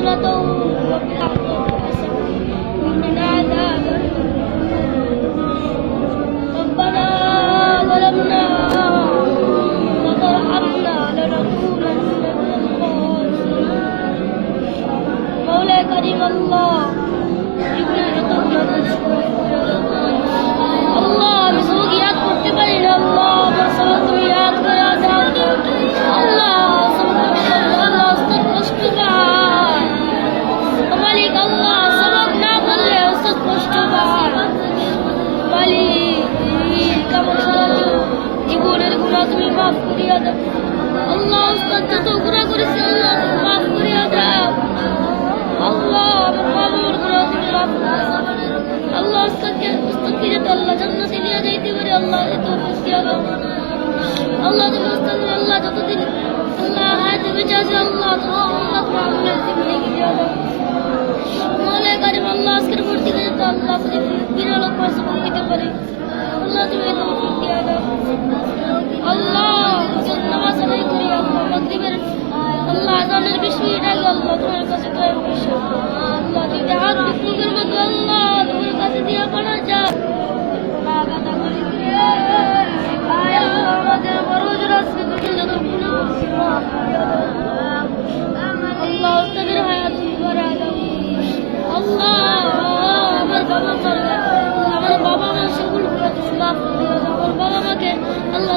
حسرة من العذاب ربنا ظلمنا وترحمنا لنكونن من الخاسرين مولاي كريم الله ابن عطاء করিয়া দাও আল্লাহ উস্তাদ যত গুণা করেছে আল্লাহ তুমি মাফ করিয়া দাও আল্লাহ আমার মা বাবার গুণা তুমি মাফ করে দাও আল্লাহ উস্তাদকে উস্তাদকে যাতে আল্লাহ জান্নাতে নিয়ে যাইতে পারে আল্লাহ এত দিয়া দাও আল্লাহ তুমি উস্তাদের আল্লাহ যতদিন আল্লাহ হায়াতে বেঁচে আছে আল্লাহ তোমার আল্লাহ তোমার আমলের জীবনে দিয়া দাও মৌলাই কারিম আল্লাহ আজকের ভোর থেকে যাতে আল্লাহ আপনি বিরল পার্সন দিতে পারে আল্লাহ তোমার কাছে আল্লাহ যদি হাত বিক্রি করব আল্লাহ তোমার কাছে দিয়ে করা আমার বাবা মা সকল আমার বাবা মাকে আল্লাহ